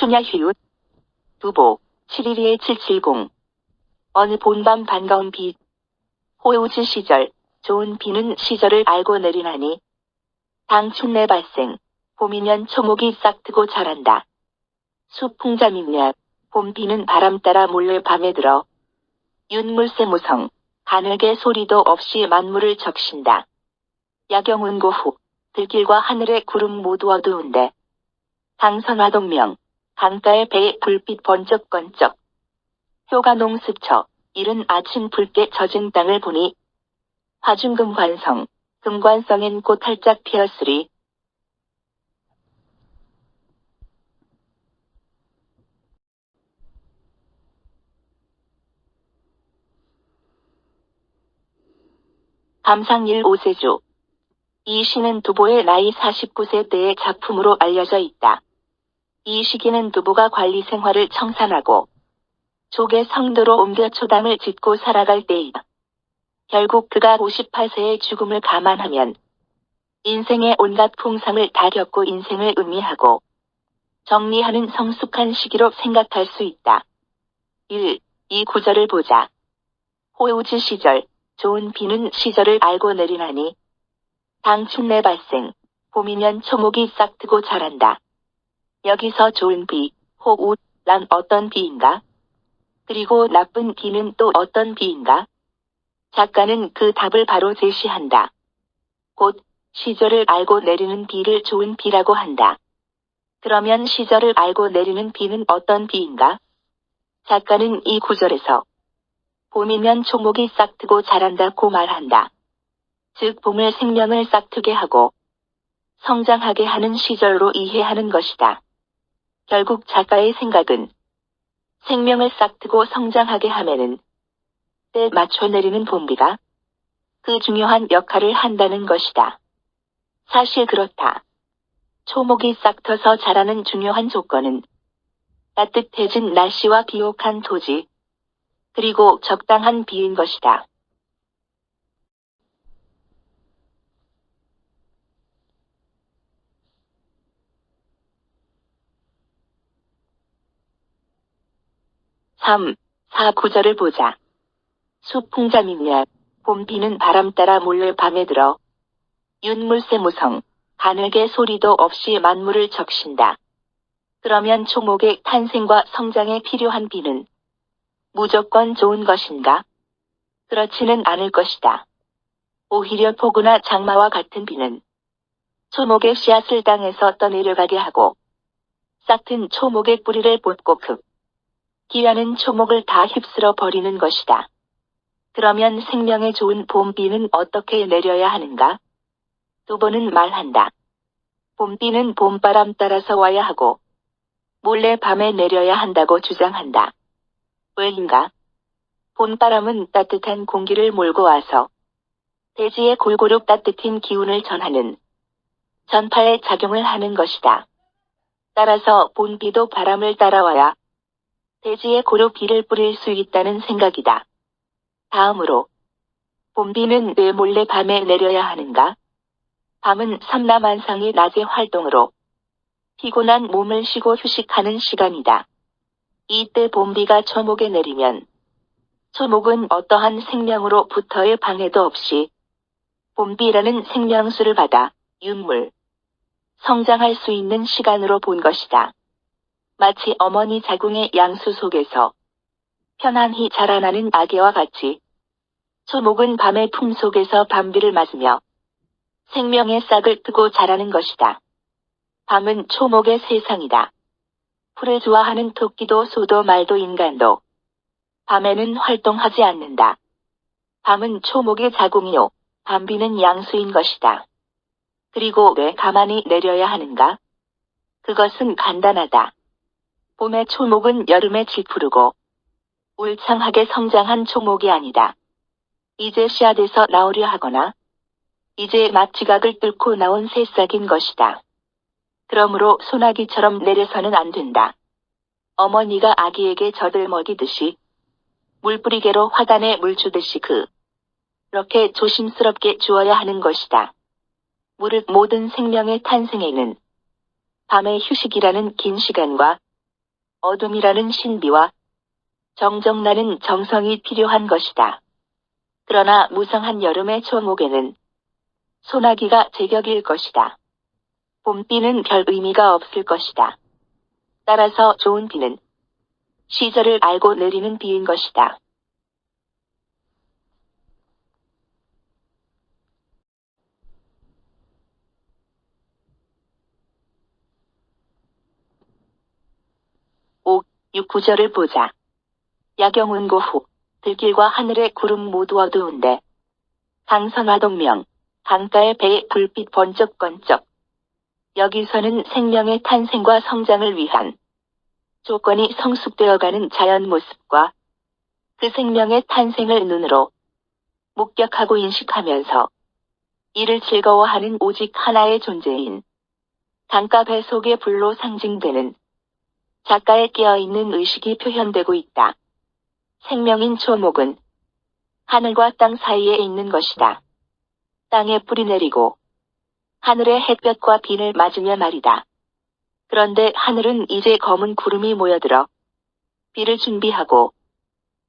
춘야휴 두보 712-770 어느 본밤 반가운 비 호우지 시절 좋은 비는 시절을 알고 내리나니 당춘내 발생 봄이면 초목이 싹트고 자란다. 수풍잠이며 봄비는 바람 따라 몰래 밤에 들어 윤물새 무성 가늘게 소리도 없이 만물을 적신다. 야경운고 후 들길과 하늘의 구름 모두 어두운데 당선화동명 강가의 배에 불빛 번쩍번쩍 효가농 스쳐 이른 아침 붉게 젖은 땅을 보니 화중금관성 금관성엔 꽃 활짝 피었으리. 감상일 오세주. 이 시는 두보의 나이 49세 때의 작품으로 알려져 있다. 이 시기는 두보가 관리 생활을 청산하고 조계 성도로 옮겨 초당을 짓고 살아갈 때이다. 결국 그가 58세의 죽음을 감안하면 인생의 온갖 풍상을 다 겪고 인생을 의미하고 정리하는 성숙한 시기로 생각할 수 있다. 1. 이 구절을 보자. 호우지 시절 좋은 비는 시절을 알고 내리나니 당춘내 발생 봄이면 초목이 싹트고 자란다. 여기서 좋은 비, 호우란 어떤 비인가? 그리고 나쁜 비는 또 어떤 비인가? 작가는 그 답을 바로 제시한다. 곧 시절을 알고 내리는 비를 좋은 비라고 한다. 그러면 시절을 알고 내리는 비는 어떤 비인가? 작가는 이 구절에서 봄이면 초목이 싹트고 자란다고 말한다. 즉 봄을 생명을 싹트게 하고 성장하게 하는 시절로 이해하는 것이다. 결국 작가의 생각은 생명을 싹트고 성장하게 하면은 때에 맞춰 내리는 봄비가 그 중요한 역할을 한다는 것이다. 사실 그렇다. 초목이 싹터서 자라는 중요한 조건은 따뜻해진 날씨와 비옥한 토지, 그리고 적당한 비인 것이다. (3) 4 구절을 보자. 수풍잠이며 봄비는 바람 따라 몰래 밤에 들어 윤물새 무성 가늘게 소리도 없이 만물을 적신다. 그러면 초목의 탄생과 성장에 필요한 비는 무조건 좋은 것인가? 그렇지는 않을 것이다. 오히려 폭우나 장마와 같은 비는 초목의 씨앗을 땅에서 떠내려가게 하고 싹튼 초목의 뿌리를 뽑고 기하는 초목을 다 휩쓸어 버리는 것이다. 그러면 생명에 좋은 봄비는 어떻게 내려야 하는가? 두보는 말한다. 봄비는 봄바람 따라서 와야 하고 몰래 밤에 내려야 한다고 주장한다. 왜인가? 봄바람은 따뜻한 공기를 몰고 와서 대지에 골고루 따뜻한 기운을 전하는 전파의 작용을 하는 것이다. 따라서 봄비도 바람을 따라와야 대지에 고루 비를 뿌릴 수 있다는 생각이다. 다음으로 봄비는 왜 몰래 밤에 내려야 하는가? 밤은 삼라만상의 낮의 활동으로 피곤한 몸을 쉬고 휴식하는 시간이다. 이때 봄비가 초목에 내리면 초목은 어떠한 생명으로부터의 방해도 없이 봄비라는 생명수를 받아 윤물, 성장할 수 있는 시간으로 본 것이다. 마치 어머니 자궁의 양수 속에서 편안히 자라나는 아기와 같이 초목은 밤의 품 속에서 밤비를 맞으며 생명의 싹을 트고 자라는 것이다. 밤은 초목의 세상이다. 풀을 좋아하는 토끼도 소도 말도 인간도 밤에는 활동하지 않는다. 밤은 초목의 자궁이요, 밤비는 양수인 것이다. 그리고 왜 가만히 내려야 하는가? 그것은 간단하다. 봄의 초목은 여름에 지푸르고 울창하게 성장한 초목이 아니다. 이제 씨앗에서 나오려 하거나 이제 막 지각을 뚫고 나온 새싹인 것이다. 그러므로 소나기처럼 내려서는 안 된다. 어머니가 아기에게 젖을 먹이듯이 물뿌리개로 화단에 물 주듯이 그렇게 조심스럽게 주어야 하는 것이다. 무릇 모든 생명의 탄생에는 밤의 휴식이라는 긴 시간과 어둠이라는 신비와 정정나는 정성이 필요한 것이다. 그러나 무성한 여름의 초목에는 소나기가 제격일 것이다. 봄비는 별 의미가 없을 것이다. 따라서 좋은 비는 시절을 알고 내리는 비인 것이다. 오, 6, 9절을 보자. 야경운고 후, 들길과 하늘의 구름 모두 어두운데 강선화동명, 강가의 배의 불빛 번쩍번쩍. 여기서는 생명의 탄생과 성장을 위한 조건이 성숙되어가는 자연 모습과 그 생명의 탄생을 눈으로 목격하고 인식하면서 이를 즐거워하는 오직 하나의 존재인 강가 배 속의 불로 상징되는 작가의 깨어있는 의식이 표현되고 있다. 생명인 초목은 하늘과 땅 사이에 있는 것이다. 땅에 뿌리 내리고 하늘의 햇볕과 비를 맞으며 말이다. 그런데 하늘은 이제 검은 구름이 모여들어 비를 준비하고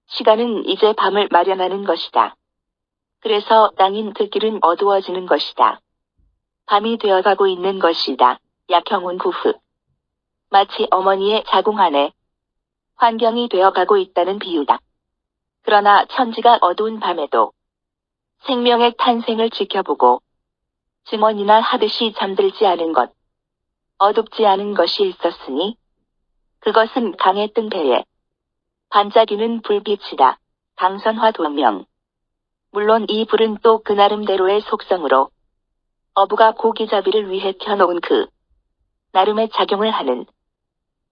시간은 이제 밤을 마련하는 것이다. 그래서 땅인 들길은 어두워지는 것이다. 밤이 되어가고 있는 것이다. 약형운 구후. 마치 어머니의 자궁 안에 환경이 되어가고 있다는 비유다. 그러나 천지가 어두운 밤에도 생명의 탄생을 지켜보고 증언이나 하듯이 잠들지 않은 것, 어둡지 않은 것이 있었으니 그것은 강에 뜬 배에 반짝이는 불빛이다. 강선화 도명. 물론 이 불은 또 그 나름대로의 속성으로 어부가 고기잡이를 위해 켜놓은 그 나름의 작용을 하는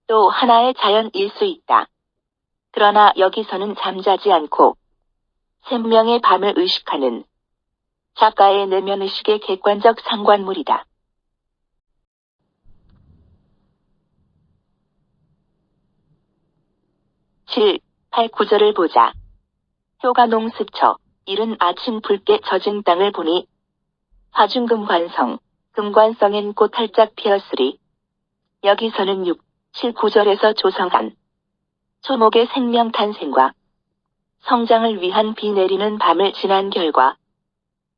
또 하나의 자연일 수 있다. 그러나 여기서는 잠자지 않고 생명의 밤을 의식하는 작가의 내면의식의 객관적 상관물이다. 7, 8, 9절을 보자. 효가농 스쳐 이른 아침 붉게 젖은 땅을 보니 화중금관성, 금관성엔 꽃 활짝 피었으리. 여기서는 6, 7, 9절에서 조성한 초목의 생명 탄생과 성장을 위한 비 내리는 밤을 지난 결과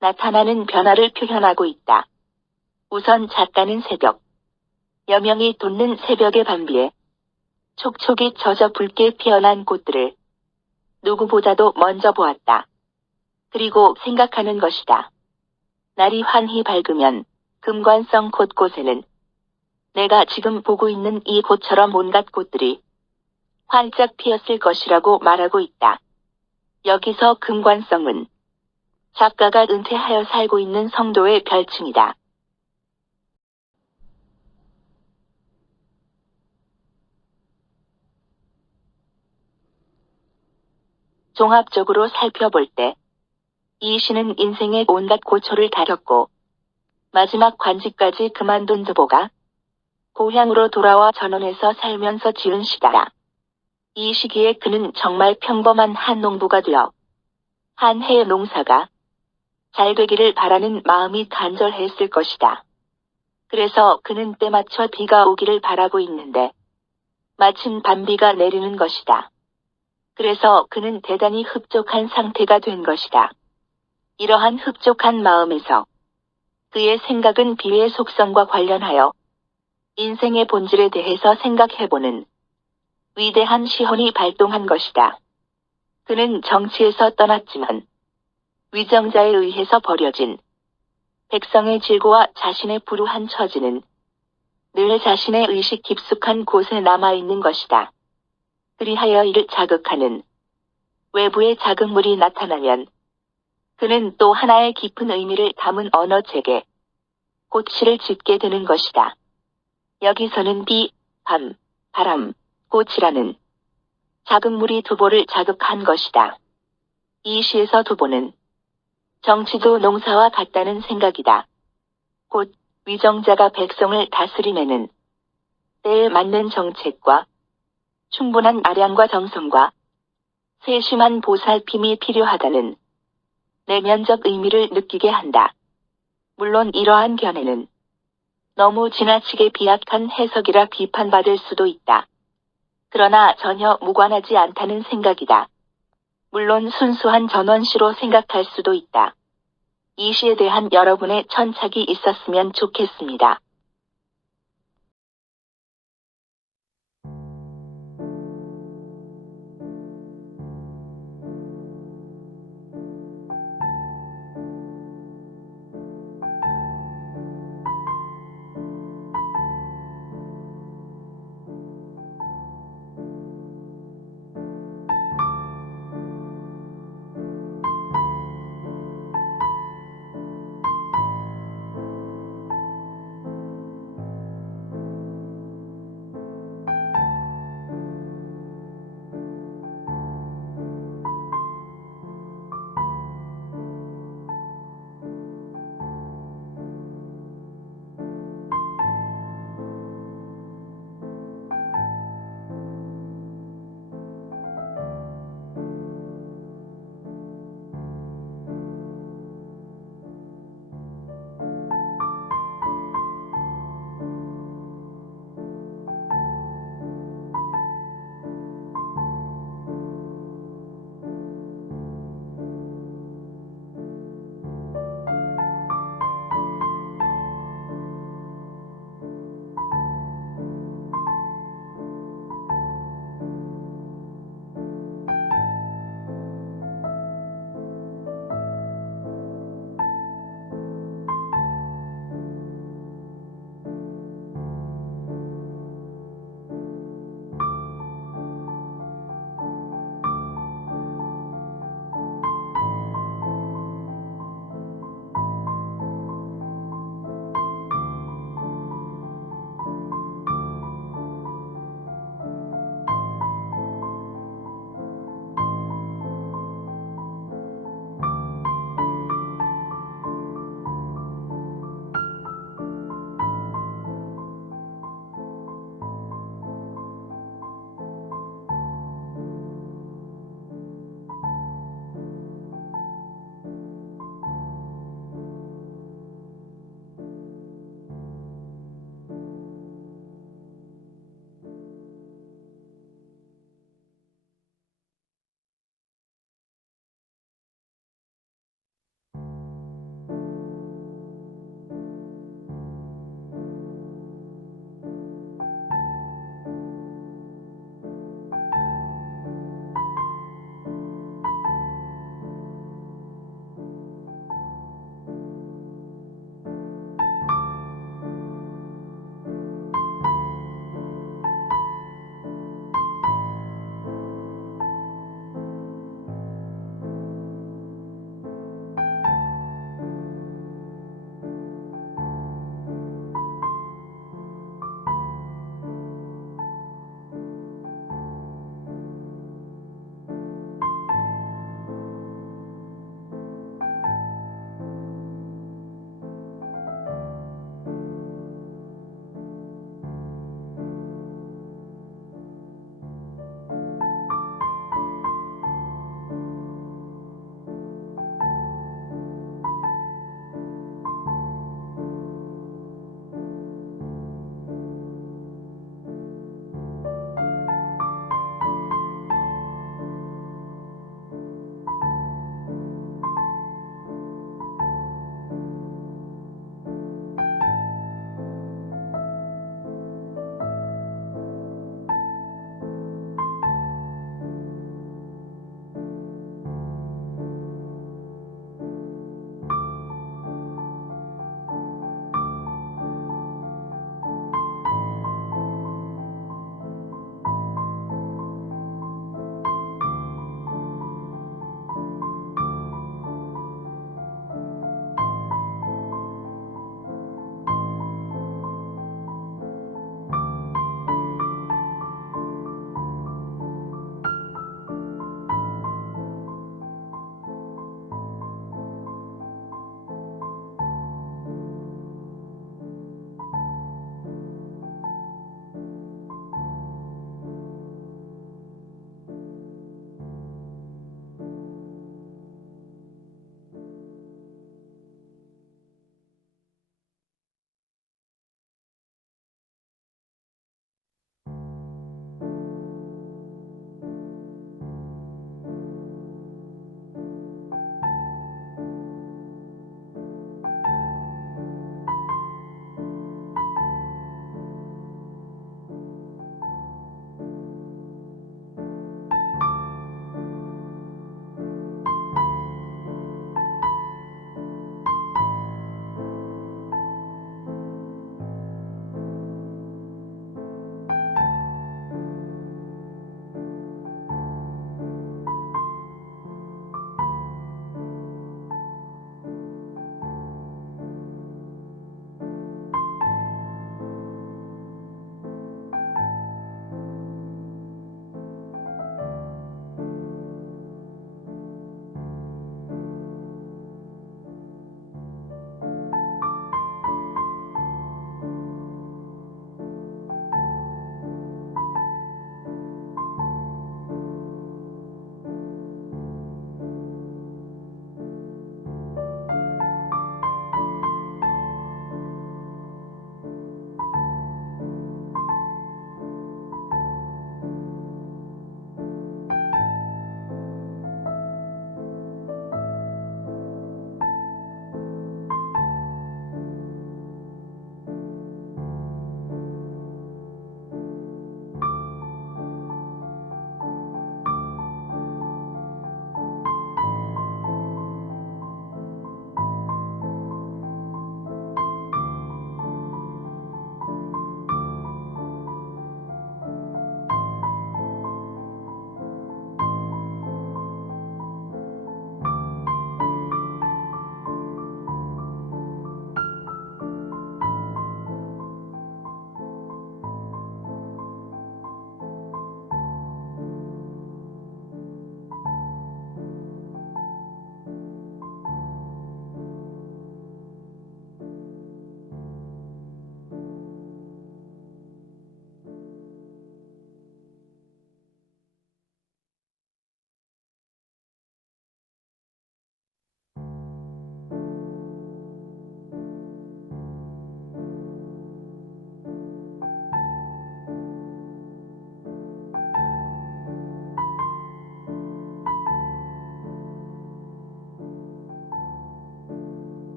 나타나는 변화를 표현하고 있다. 우선 작가는 새벽, 여명이 돋는 새벽의 밤비에 촉촉이 젖어 붉게 피어난 꽃들을 누구보다도 먼저 보았다. 그리고 생각하는 것이다. 날이 환히 밝으면 금관성 곳곳에는 내가 지금 보고 있는 이 꽃처럼 온갖 꽃들이 활짝 피었을 것이라고 말하고 있다. 여기서 금관성은 작가가 은퇴하여 살고 있는 성도의 별칭이다. 종합적으로 살펴볼 때 이 시는 인생의 온갖 고초를 다뤘고 마지막 관직까지 그만둔 드보가 고향으로 돌아와 전원에서 살면서 지은 시다. 이 시기에 그는 정말 평범한 한 농부가 되어 한 해의 농사가 잘 되기를 바라는 마음이 간절했을 것이다. 그래서 그는 때맞춰 비가 오기를 바라고 있는데 마침 밤비가 내리는 것이다. 그래서 그는 대단히 흡족한 상태가 된 것이다. 이러한 흡족한 마음에서 그의 생각은 비의 속성과 관련하여 인생의 본질에 대해서 생각해보는 위대한 시혼이 발동한 것이다. 그는 정치에서 떠났지만 위정자에 의해서 버려진 백성의 질고와 자신의 불우한 처지는 늘 자신의 의식 깊숙한 곳에 남아있는 것이다. 그리하여 이를 자극하는 외부의 자극물이 나타나면 그는 또 하나의 깊은 의미를 담은 언어체계, 꽃시를 짓게 되는 것이다. 여기서는 비, 밤, 바람, 꽃이라는 자극물이 두보를 자극한 것이다. 이 시에서 두보는 정치도 농사와 같다는 생각이다. 곧 위정자가 백성을 다스림에는 때에 맞는 정책과 충분한 아량과 정성과 세심한 보살핌이 필요하다는 내면적 의미를 느끼게 한다. 물론 이러한 견해는 너무 지나치게 비약한 해석이라 비판받을 수도 있다. 그러나 전혀 무관하지 않다는 생각이다. 물론 순수한 전원시로 생각할 수도 있다. 이 시에 대한 여러분의 천착이 있었으면 좋겠습니다.